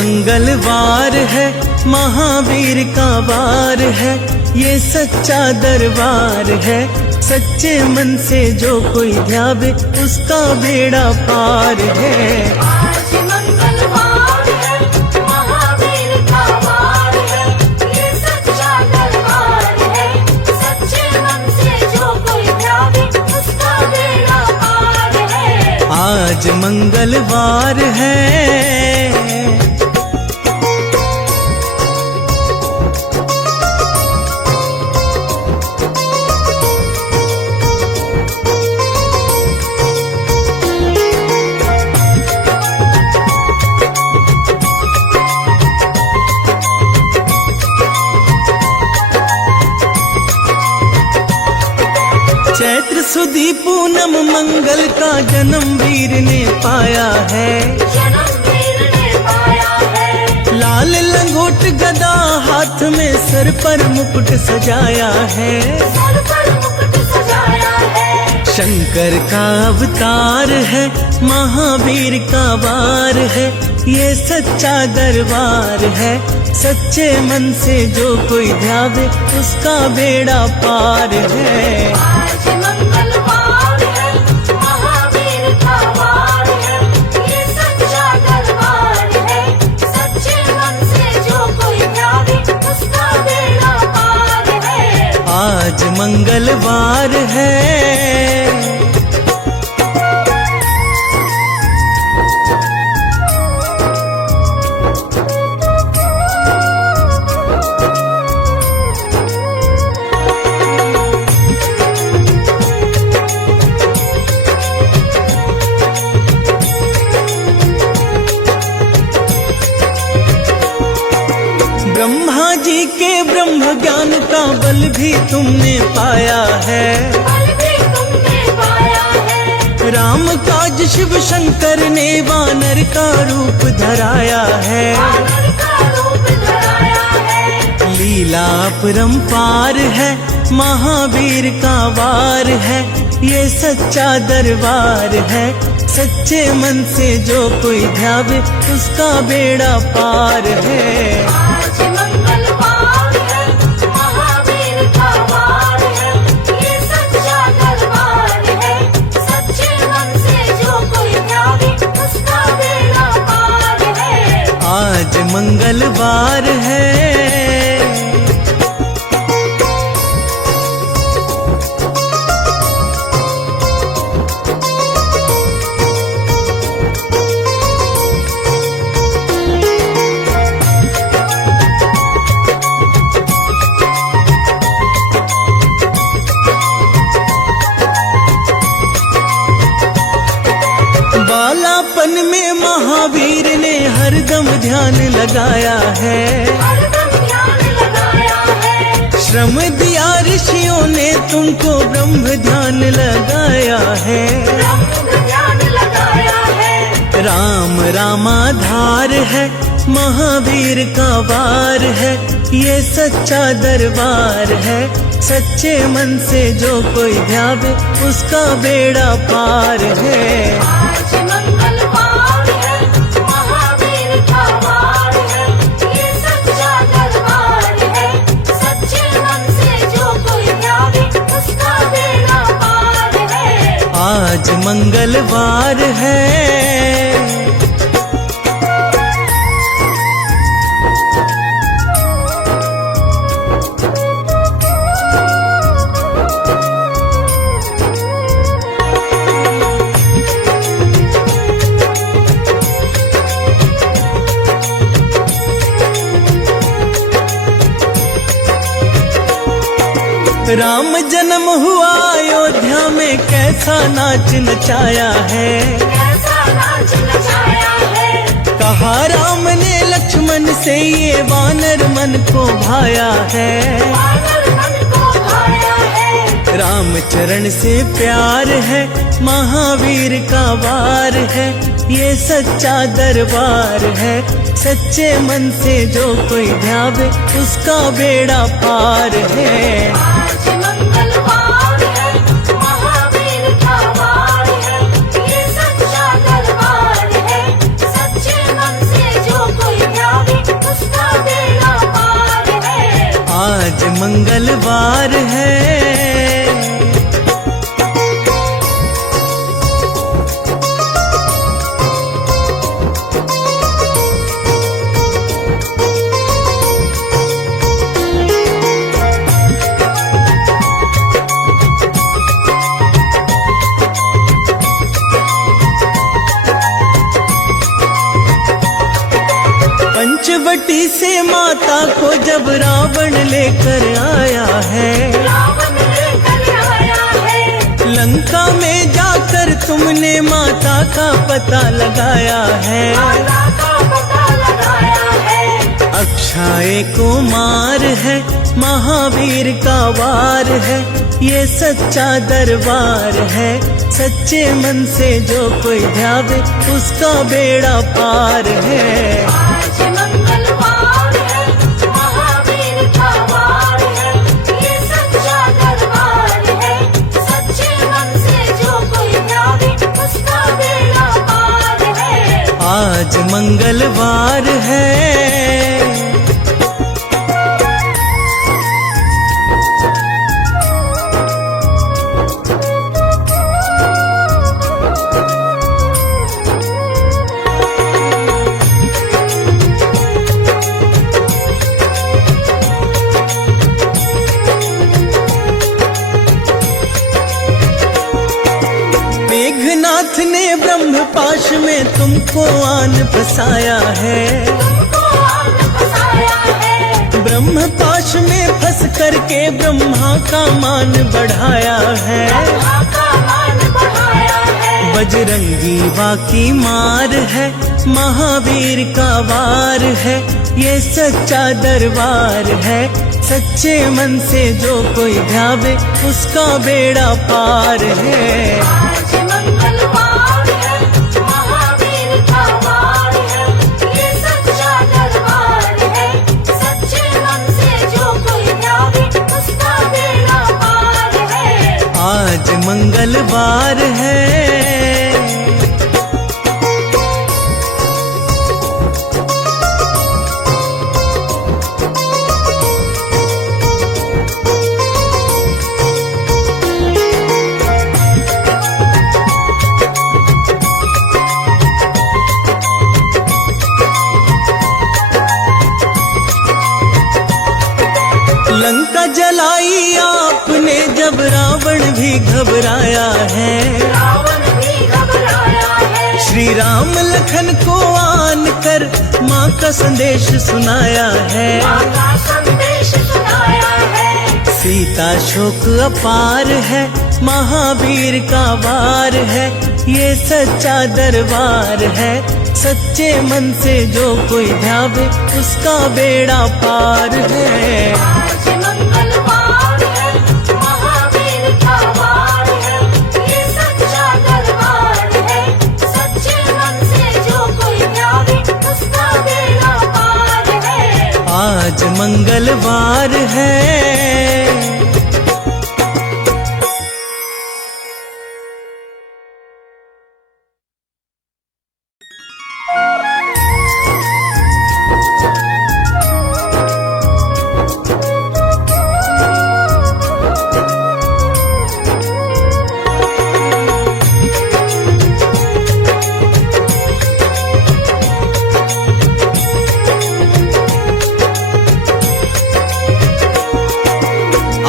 मंगलवार है, महावीर का वार है, ये सच्चा दरबार है। सच्चे मन से जो कोई ध्यावे उसका बेड़ा पार है। आज मंगलवार है, महावीर का वार है, ये सच्चा दरबार है। सच्चे मन से जो कोई ध्यावे उसका बेड़ा पार है। आज मंगलवार है। चैत्र सुदी पूनम मंगल का जन्म वीर ने पाया है। जन्म वीर ने पाया है। लाल लंगोट गदा हाथ में, सर पर मुकुट सजाया है। सर पर मुकुट सजाया है। शंकर का अवतार है, महावीर का वार है, ये सच्चा दरबार है। सच्चे मन से जो कोई ध्यावे उसका बेड़ा पार है। आज मंगलवार है, महावीर का वार है, ये सच्चा दरबार है। सच्चे मन से जो कोई ध्यावे उसका बेड़ा पार है। आज मंगलवार है। ब्रह्मा जी के ब्रह्म ज्ञान का बल भी तुमने पाया है। बल भी तुमने पाया है। राम काज शिव शंकर ने वानर का रूप धराया है। वानर का रूप धराया है। लीला अपरंपार है, महावीर का वार है, ये सच्चा दरबार है। सच्चे मन से जो कोई ध्यावे उसका बेड़ा पार है। आज मंगलवार है, महावीर का वार है, ये सच्चा दरबार है। सच्चे मन से जो कोई ध्यावे उसका बेड़ा पार है। आज मंगलवार है। बालापन में महावीर ने हरदम ध्यान लगाया है। हरदम ध्यान लगाया है। श्रम दिया ऋषियों ने तुमको, ब्रह्म ध्यान लगाया है। ब्रह्म ध्यान लगाया है। राम रामाधार है, महावीर का वार है, ये सच्चा दरबार है। सच्चे मन से जो कोई ध्यावे उसका बेड़ा पार है। आज मंगलवार है, महावीर का वार है, ये सच्चा दरबार है। सच्चे मन से जो कोई ध्यावे उसका बेड़ा पार है। आज मंगलवार है। राम जन्म हुआ अयोध्या में, कैसा नाच नचाया है। कैसा नाच नचाया है। कहा राम ने लक्ष्मण से, ये वानर मन को भाया है। वानर मन को भाया है। राम चरण से प्यार है, महावीर का वार है, ये सच्चा दरबार है। सच्चे मन से जो कोई ध्यावे उसका बेड़ा पार है। आज मंगलवार है, महावीर का वार है, ये सच्चा दरबार है। सच्चे मन से जो कोई लेकर आया है। रावण लेकर आया है। लंका में जाकर तुमने माता का पता लगाया है। माता का पता लगाया है। अक्षय कुमार है, महावीर का वार है, ये सच्चा दरबार है। सच्चे मन से जो कोई ध्यावे उसका बेड़ा पार है। आज मंगलवार है, महावीर का वार है, ये सच्चा दरबार है। सच्चे मन से जो कोई ध्यावे उसका बेड़ा पार है। आज मंगलवार है। मेघनाथ ने ब्रह्म पाश में तुमको आन फसाया है। तुमको आन फसाया है। ब्रह्म पाश में फंस करके ब्रह्मा का मान बढ़ाया है। ब्रह्मा का मान बढ़ाया है। बजरंगी बाकी मार है, महावीर का वार है, ये सच्चा दरबार है। सच्चे मन से जो कोई ध्यावे उसका बेड़ा पार है। आज मंगलवार है, महावीर का वार है, ये सच्चा दरबार है। सच्चे मन से जो कोई ध्यावे उसका बेड़ा पार है। आज मंगलवार है। लंका जलाई आपने जब रावण भी घबराया है। रावण भी घबराया है। श्री राम लखन को आन कर माँ का संदेश सुनाया है। माँ का संदेश सुनाया है। सीता शोक अपार है, महावीर का वार है, ये सच्चा दरबार है। सच्चे मन से जो कोई ध्यावे उसका बेड़ा पार है। आज मंगलवार है, महावीर का वार है, ये सच्चा दरबार है। सच्चे मन से जो कोई ध्यावे उसका बेड़ा पार है। आज मंगलवार है।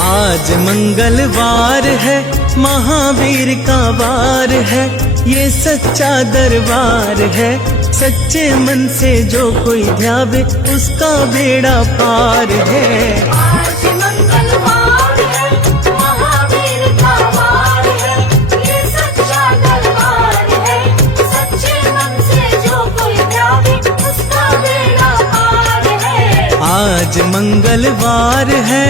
आज मंगलवार है, महावीर का वार है, ये सच्चा दरबार है। सच्चे मन से जो कोई ध्यावे उसका बेड़ा पार है। आज मंगलवार है, महावीर का वार है, ये सच्चा दरबार है। सच्चे मन से जो कोई ध्यावे उसका बेड़ा पार है। आज मंगलवार है।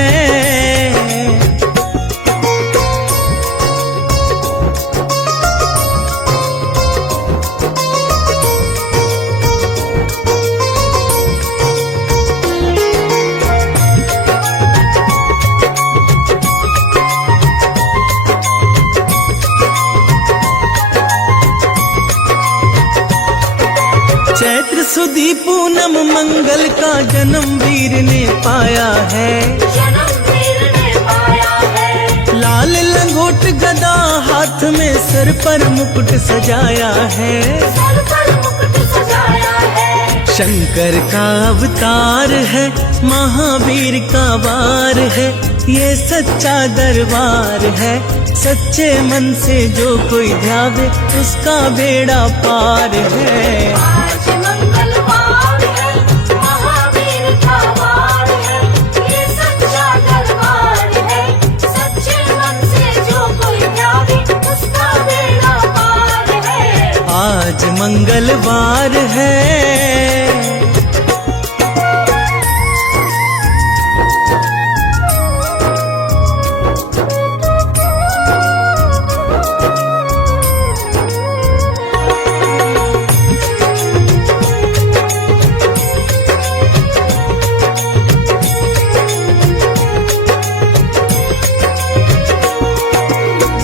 चैत्र सुदी पूनम मंगल का जन्म वीर ने पाया है। जन्म वीर ने पाया है। लाल लंगोट गदा हाथ में सर पर मुकुट सजाया है। सर पर मुकुट सजाया है। शंकर का अवतार है, महावीर का वार है, ये सच्चा दरबार है। सच्चे मन से जो कोई ध्यावे उसका बेड़ा पार है। आज मंगलवार है, महावीर का वार है, ये सच्चा मंगलवार है।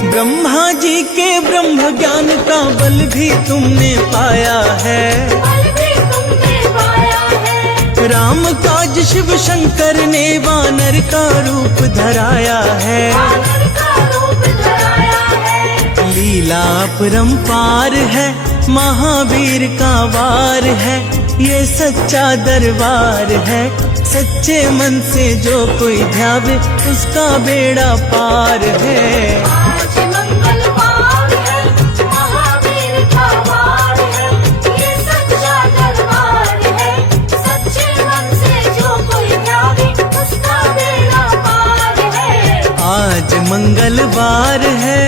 ब्रह्मा जी के ब्रह्म ज्ञान का बल भी तुमने पाया है। बल भी तुमने पाया है। राम काज शिव शंकर ने वानर का रूप धराया है। वानर का रूप धराया है। लीला अपरंपार है, महावीर का वार है, ये सच्चा दरबार है। सच्चे मन से जो कोई ध्यावे उसका बेड़ा पार है। आज मंगलवार है, महावीर का वार है, ये सच्चा दरबार है। सच्चे मन से जो कोई ध्यावे उसका बेड़ा पार है। आज मंगलवार है।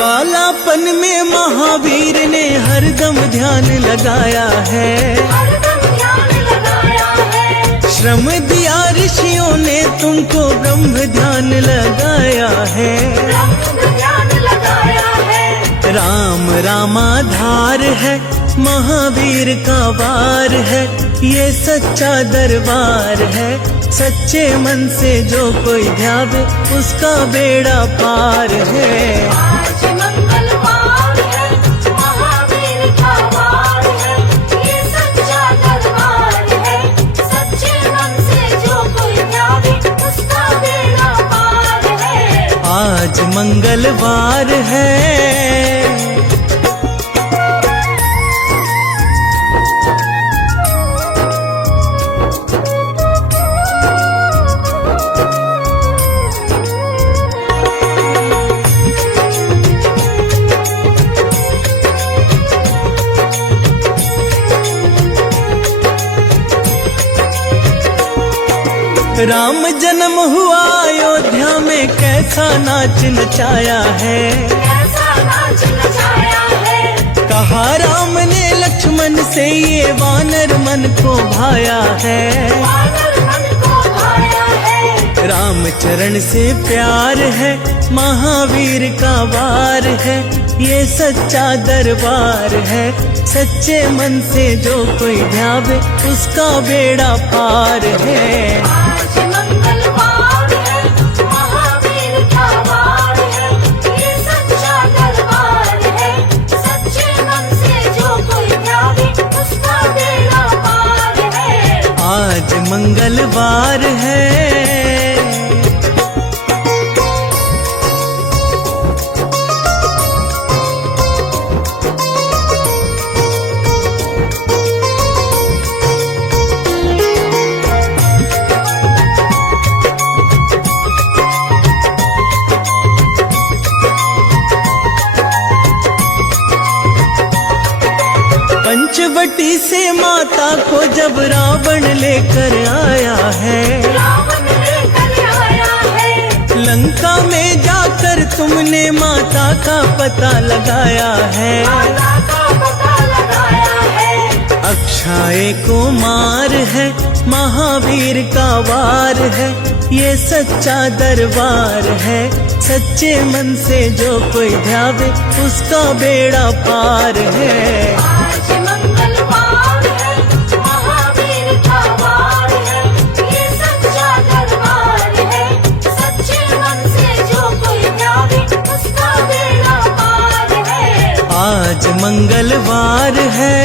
बालापन में महावीर ने हरदम ध्यान लगाया है। हरदम ध्यान लगाया है। श्रम दिया ऋषियों ने तुमको, ब्रह्म ध्यान लगाया है। ब्रह्म ध्यान लगाया है। राम रामाधार है, महावीर का वार है, ये सच्चा दरबार है। सच्चे मन से जो कोई ध्यावे उसका बेड़ा पार है। आज मंगलवार है, महावीर का वार है, ये सच्चा दरबार है। सच्चे मन से जो कोई ध्यावे उसका बेड़ा पार है। आज मंगलवार है। राम जन्म हुआ अयोध्या में, कैसा नाच नचाया है। कैसा नाच नचाया है। कहा राम ने लक्ष्मण से, ये वानर मन को भाया है। वानर मन को भाया है। राम चरण से प्यार है, महावीर का वार है, ये सच्चा दरबार है। सच्चे मन से जो कोई ध्यावे उसका बेड़ा पार है। आज मंगलवार है, महावीर का वार है, ये सच्चा दरबार है। सच्चे मन से जो कोई ध्यावे उसका बेड़ा पार है। आज मंगलवार है। पंचवटी से माता को जब रावण लेकर आया है। रावण लेकर आया है। लंका में जाकर तुमने माता का पता लगाया है। माता का पता लगाया है। अक्षय को मार है, महावीर का वार है, ये सच्चा दरबार है। सच्चे मन से जो कोई ध्यावे उसका बेड़ा पार है। आज मंगलवार है, महावीर का वार है, ये सच्चा दरबार है। सच्चे मन से जो कोई ध्यावे उसका बेड़ा पार है। आज मंगलवार है।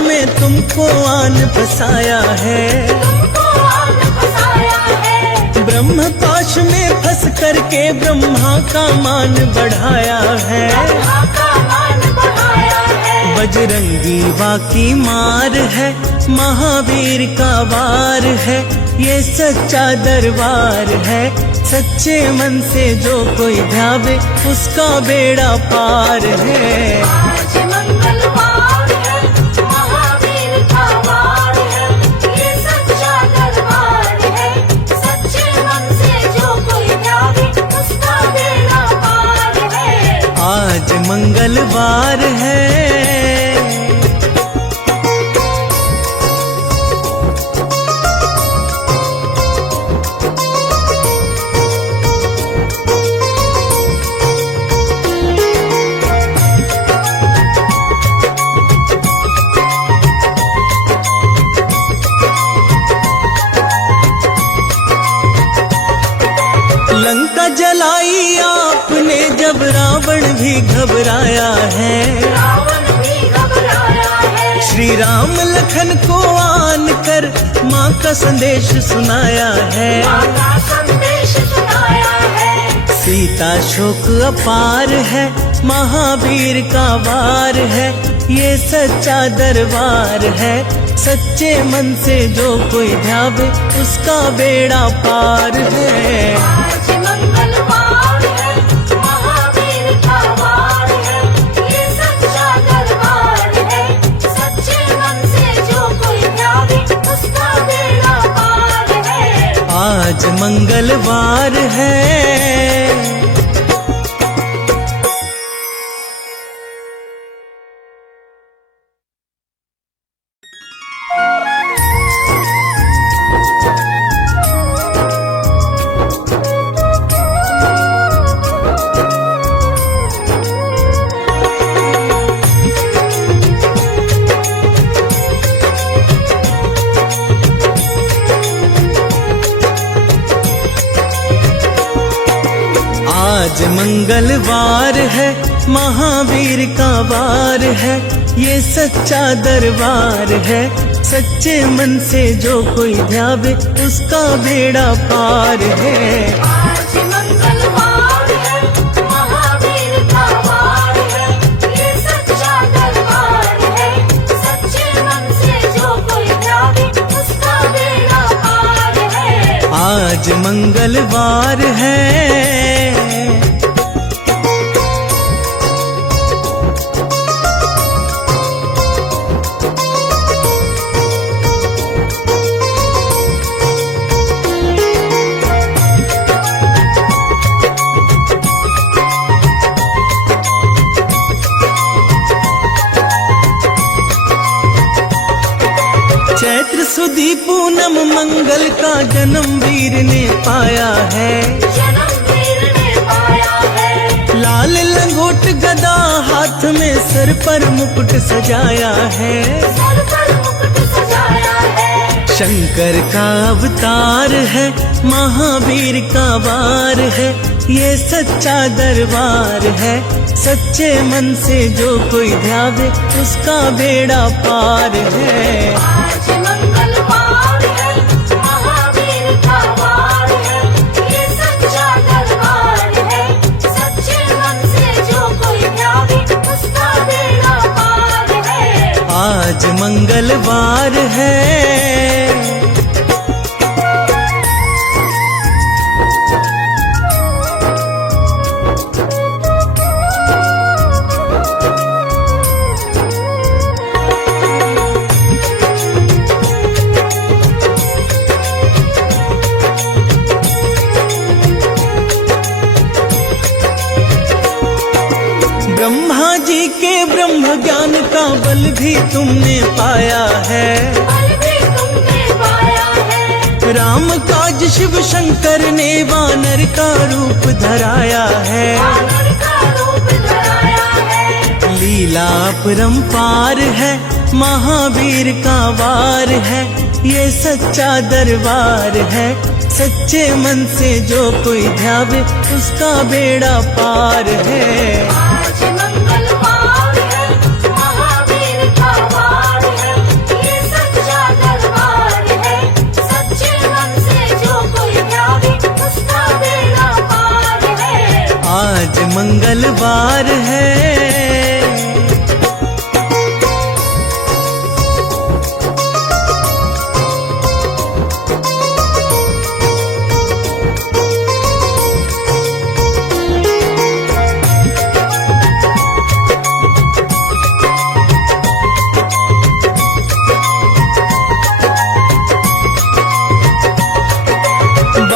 में तुमको आन बसाया है, तुमको आन बसाया है। ब्रह्म पाश में फंस करके ब्रह्मा का मान बढ़ाया है। ब्रह्मा का मान बढ़ाया है। बजरंगी बाकी मार है, महावीर का वार है, ये सच्चा दरबार है। सच्चे मन से जो कोई ध्यावे उसका बेड़ा पार है। आज मंगलवार है, महावीर का वार है, ये सच्चा दरबार है। सच्चे मन से जो कोई ध्यावे उसका बेड़ा पार है। आज मंगलवार है। लंका जलाई आपने जब रावण भी घबराया है। रावण भी घबराया है। श्री राम लखन को आन कर माँ का संदेश सुनाया है। माँ का संदेश सुनाया है। सीता शोक अपार है, महावीर का वार है, ये सच्चा दरबार है। सच्चे मन से जो कोई ध्यावे उसका बेड़ा पार है। आज मंगलवार है, महावीर का वार है, ये सच्चा दरबार है। सच्चे मन से जो कोई ध्यावे उसका बेड़ा पार है। आज मंगलवार है। आज मंगलवार है, महावीर का वार है, ये सच्चा दरबार है। सच्चे मन से जो कोई ध्यावे उसका बेड़ा पार है। आज मंगलवार है, महावीर का वार है, ये सच्चा दरबार है। सच्चे मन से जो कोई ध्यावे उसका बेड़ा पार है। आज मंगलवार है। चैत्र सुदी पूनम मंगल का जन्म वीर ने पाया है। जन्म वीर ने पाया है। लाल लंगोट गदा हाथ में सर पर मुकुट सजाया है। सर पर मुकुट सजाया है। शंकर का अवतार है, महावीर का वार है, ये सच्चा दरबार है। सच्चे मन से जो कोई ध्यावे उसका बेड़ा पार है। आज मंगलवार है, महावीर का वार है, ये सच्चा दरबार है। सच्चे मन से जो कोई ध्यावे उसका बेड़ा पार है। आज मंगलवार है। ब्रह्मा जी के ब्रह्म ज्ञान का बल भी तुमने पाया है। बल भी तुमने पाया है। राम काज शिव शंकर ने वानर का रूप धराया है। वानर का रूप धराया है। लीला अपरंपार है, महावीर का वार है, ये सच्चा दरबार है। सच्चे मन से जो कोई ध्यावे उसका बेड़ा पार है। आज मंगलवार है, महावीर का वार है,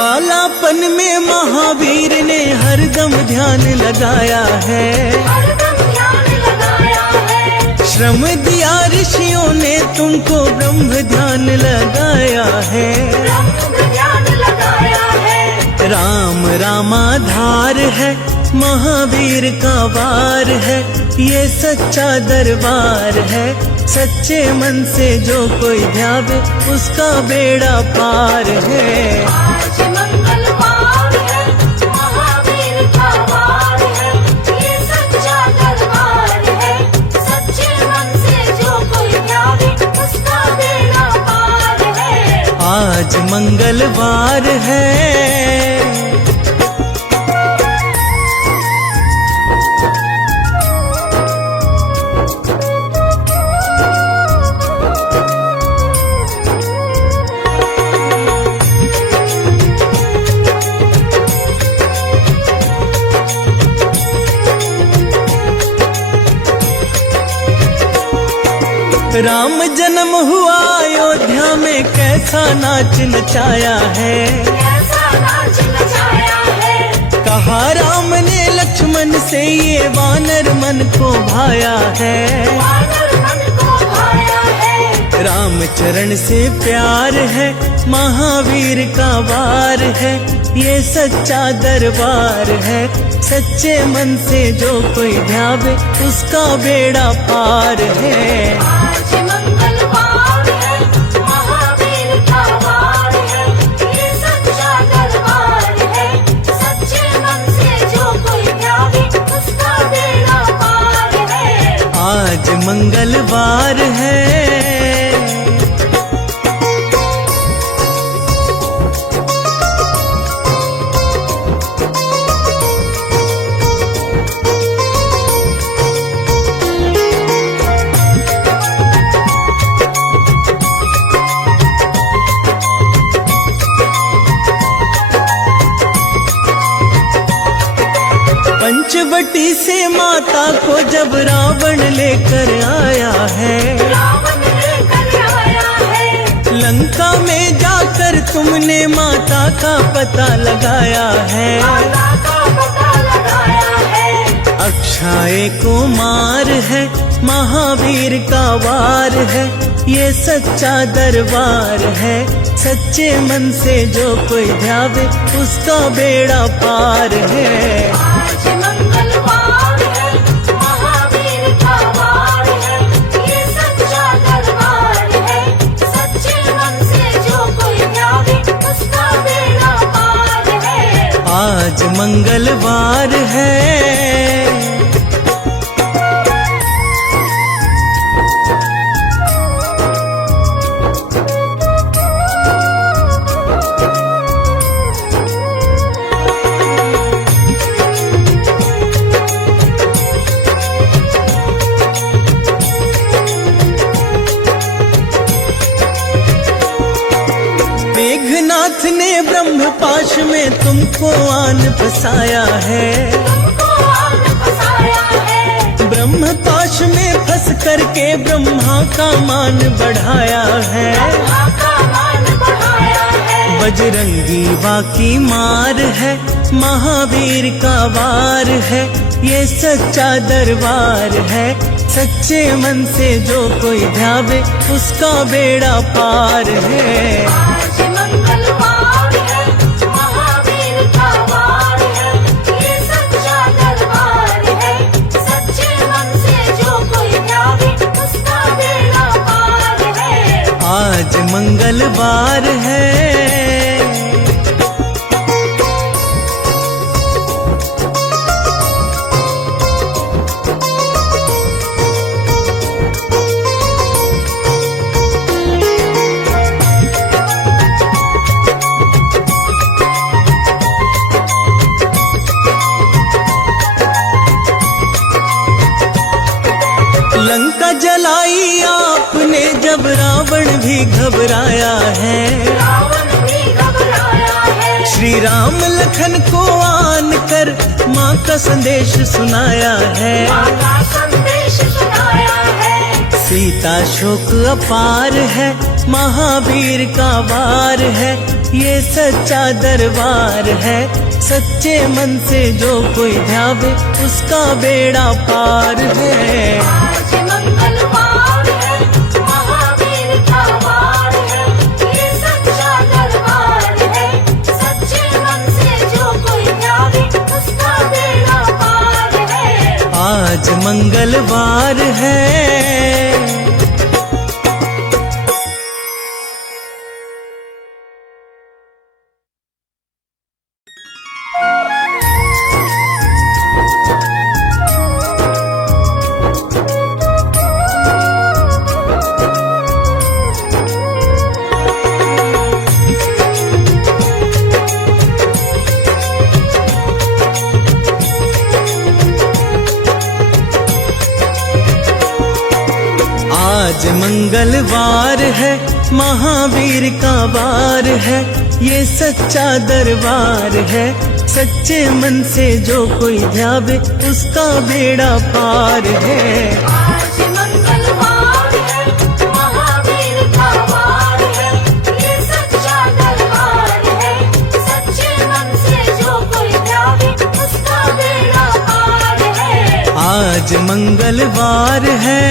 बालापन में महावीर ने हरदम ध्यान लगाया है। हरदम ध्यान लगाया है। श्रम दिया ऋषियों ने तुमको, ब्रह्म ध्यान लगाया है। ब्रह्म ध्यान लगाया है। राम रामाधार है, महावीर का वार है, ये सच्चा दरबार है। सच्चे मन से जो कोई ध्यावे, उसका बेड़ा पार है। आज मंगलवार है, महावीर का वार है, ये सच्चा दरबार है। सच्चे मन से जो कोई ध्यावे, उसका बेड़ा पार है। आज मंगलवार है। राम जन्म हुआ अयोध्या में, कैसा नाच नचाया है। कैसा नाच नचाया है। कहा राम ने लक्ष्मण से, ये वानर मन को भाया है। वानर मन को भाया है। राम चरण से प्यार है, महावीर का वार है, ये सच्चा दरबार है। सच्चे मन से जो कोई ध्यावे, उसका बेड़ा पार है। आज मंगलवार है, महावीर का वार है, ये सच्चा दरबार है। सच्चे मन से जो कोई ध्यावे, उसका बेड़ा पार है। आज मंगलवार है। पंचवटी से माता को जब रावण लेकर आया है। रावण लेकर आया है। लंका में जाकर तुमने माता का पता लगाया है। माता का पता लगाया है। अक्षय कुमार है, महावीर का वार है, ये सच्चा दरबार है। सच्चे मन से जो कोई ध्यावे, उसका बेड़ा पार है। आज मंगलवार है, महावीर का वार है, ये सच्चा दरबार है। सच्चे मन से जो कोई ध्यावे, उसका बेड़ा पार है। आज मंगलवार है। मेघनाथ ने ब्रह्म पाश में तुमको आन फसाया है। तुमको आन फसाया है। ब्रह्म पाश में फंस करके ब्रह्मा का मान बढ़ाया है। ब्रह्मा का मान बढ़ाया है। बजरंगी बाकी मार है, महावीर का वार है, ये सच्चा दरबार है। सच्चे मन से जो कोई ध्यावे, उसका बेड़ा पार है। आज मंगलवार है, महावीर का वार है, ये सच्चा दरबार है। सच्चे मन से जो कोई ध्यावे, उसका बेड़ा पार है। आज मंगलवार है। लंका जलाई आपने जब रावण भी घबराया है। रावण भी घबराया है। श्री राम लखन को आन कर माँ का संदेश सुनाया है। माँ का संदेश सुनाया है। सीता शोक अपार है, महावीर का वार है, ये सच्चा दरबार है। सच्चे मन से जो कोई ध्यावे उसका बेड़ा पार है। आज मंगलवार है, महावीर का वार है, ये सच्चा दरबार है। सच्चे मन से जो कोई ध्यावे उसका बेड़ा पार है। आज मंगलवार है। आज मंगलवार है, महावीर का वार है, ये सच्चा दरबार है। सच्चे मन से जो कोई ध्यावे उसका बेड़ा पार है। आज मंगलवार है, महावीर का वार है, ये सच्चा दरबार है। सच्चे मन से जो कोई ध्यावे उसका बेड़ा पार है। आज मंगलवार है।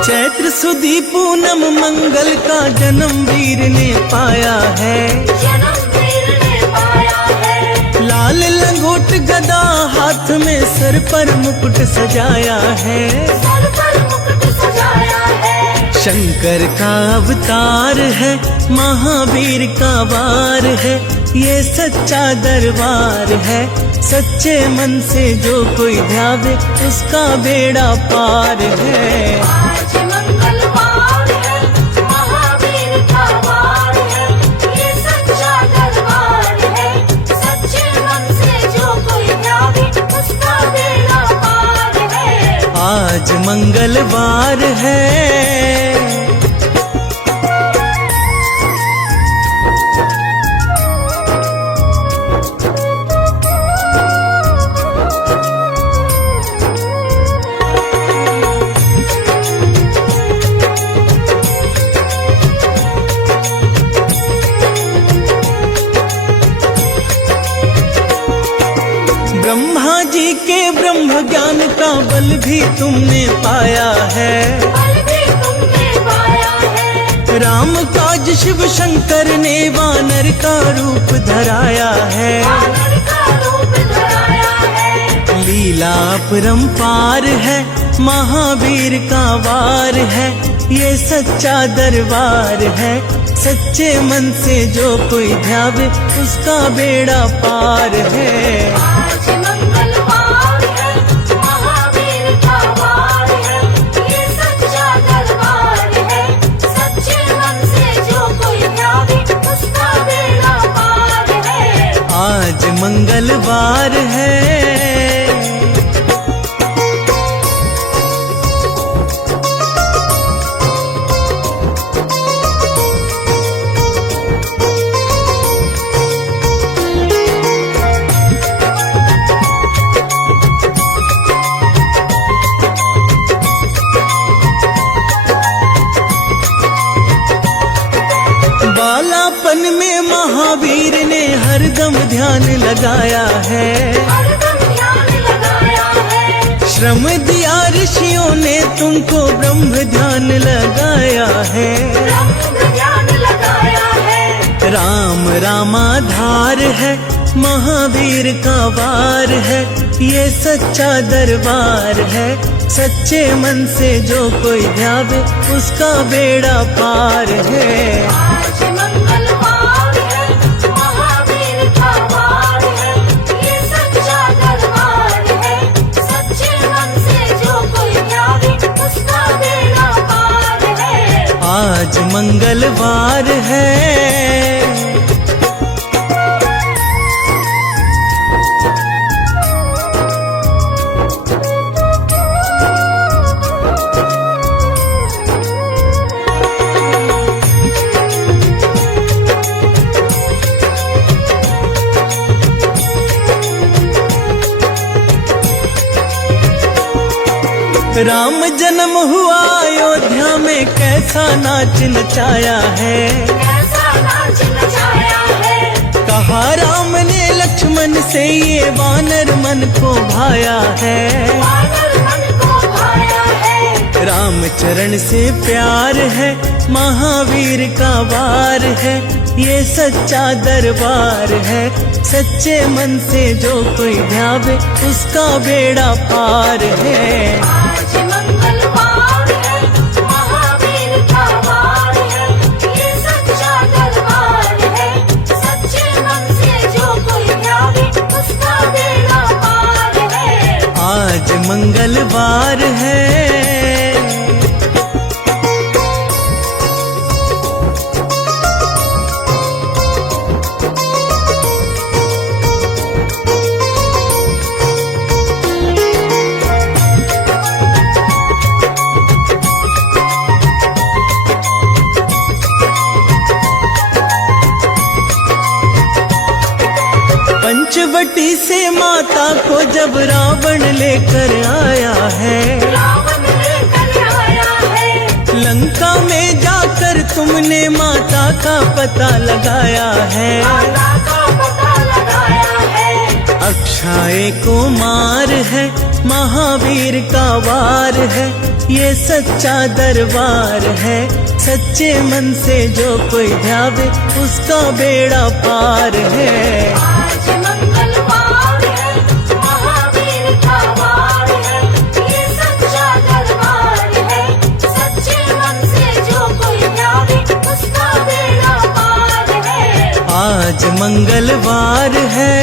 चैत्र सुदी पूनम मंगल का जन्म वीर ने पाया है। जन्म वीर ने पाया है। लाल लंगोट गदा हाथ में सर पर मुकुट सजाया है। सर पर मुकुट सजाया है। शंकर का अवतार है, महावीर का वार है, ये सच्चा दरबार है। सच्चे मन से जो कोई ध्यावे उसका बेड़ा पार है। आज मंगलवार है, महावीर का वार है, ये सच्चा दरबार है। सच्चे मन से जो कोई ध्यावे उसका बेड़ा पार है। आज मंगलवार है। ब्रह्मा जी के ब्रह्म ज्ञान का बल भी तुमने पाया है। बल भी तुमने पाया है। राम काज शिव शंकर ने वानर का रूप धराया है। वानर का रूप धराया है। लीला अपरंपार है, महावीर का वार है, ये सच्चा दरबार है। सच्चे मन से जो कोई ध्यावे उसका बेड़ा पार है। आज मंगलवार है, महावीर का वार है, ये सच्चा दरबार है। सच्चे मन से जो कोई ध्यावे उसका बेड़ा पार है। आज मंगलवार है। बालापन में महावीर ने हरदम ध्यान लगाया है। हरदम ध्यान लगाया है। श्रम दिया ऋषियों ने तुमको ब्रह्म ध्यान लगाया है। ब्रह्म ध्यान लगाया है। राम रामाधार है, महावीर का वार है, ये सच्चा दरबार है। सच्चे मन से जो कोई ध्यावे उसका बेड़ा पार है। आज मंगलवार है, महावीर का वार है, ये सच्चा दरबार है। सच्चे मन से जो कोई ध्यावे उसका बेड़ा पार है। आज मंगलवार है। राम जन्म हुआ अयोध्या में, कैसा नाच नचाया है। कैसा नाच नचाया है। कहा राम ने लक्ष्मण से, ये वानर मन को भाया है। वानर मन को भाया है। राम चरण से प्यार है, महावीर का वार है, ये सच्चा दरबार है। सच्चे मन से जो कोई ध्यावे, उसका बेड़ा पार है। आज मंगलवार है, महावीर का वार है, ये सच्चा दरबार है। सच्चे मन से जो कोई ध्यावे, उसका बेड़ा पार है। आज मंगलवार है। पंचवटी से माता को जब रावण लेकर आया है। रावण लेकर आया है। लंका में जाकर तुमने माता का पता लगाया है। माता का पता लगाया है। अक्षय कुमार है, महावीर का वार है, ये सच्चा दरबार है। सच्चे मन से जो कोई ध्यावे, उसका बेड़ा पार है। आज मंगलवार है, महावीर का वार है, ये सच्चा दरबार है। सच्चे मन से जो कोई ध्यावे, उसका बेड़ा पार है। आज मंगलवार है।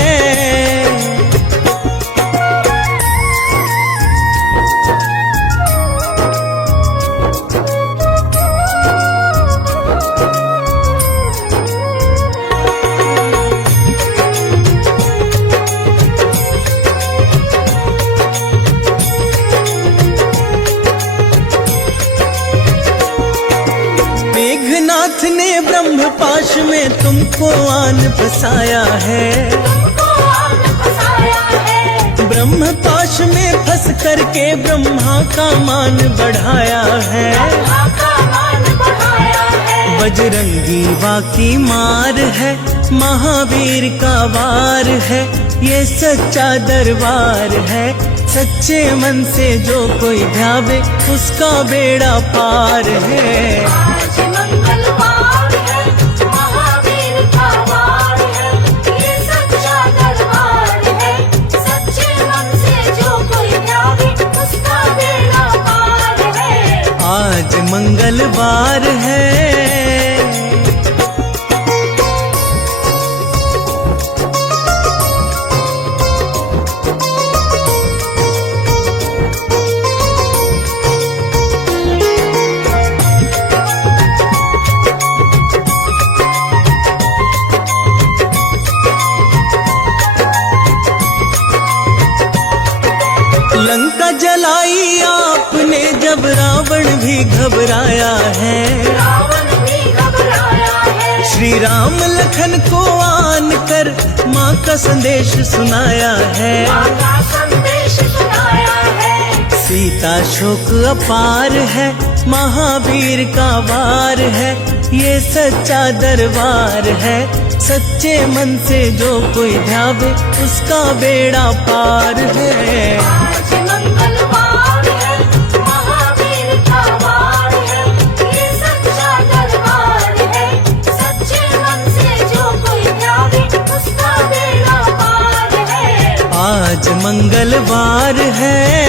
मेघनाथ ने ब्रह्म पाश में तुमको आन फसाया है। तुमको आन फसाया है। ब्रह्म पाश में फंस करके ब्रह्मा का मान बढ़ाया है। ब्रह्मा का मान बढ़ाया है। बजरंगी बाकी मार है, महावीर का वार है, ये सच्चा दरबार है। सच्चे मन से जो कोई ध्यावे, उसका बेड़ा पार है। आज मंगलवार है, महावीर का वार है, ये सच्चा दरबार है। सच्चे मन से जो कोई ध्यावे, उसका बेड़ा पार है। आज मंगलवार है। लंका जलाई आपने जब रावण भी घबराया है। रावण भी घबराया है। श्री राम लखन को आन कर माँ का संदेश सुनाया है। माँ का संदेश सुनाया है। सीता शोक अपार है, महावीर का वार है, ये सच्चा दरबार है। सच्चे मन से जो कोई ध्यावे, उसका बेड़ा पार है। आज मंगलवार है, महावीर का वार है, ये सच्चा दरबार है। सच्चे मन से जो कोई ध्यावे, उसका बेड़ा पार है। आज मंगलवार है।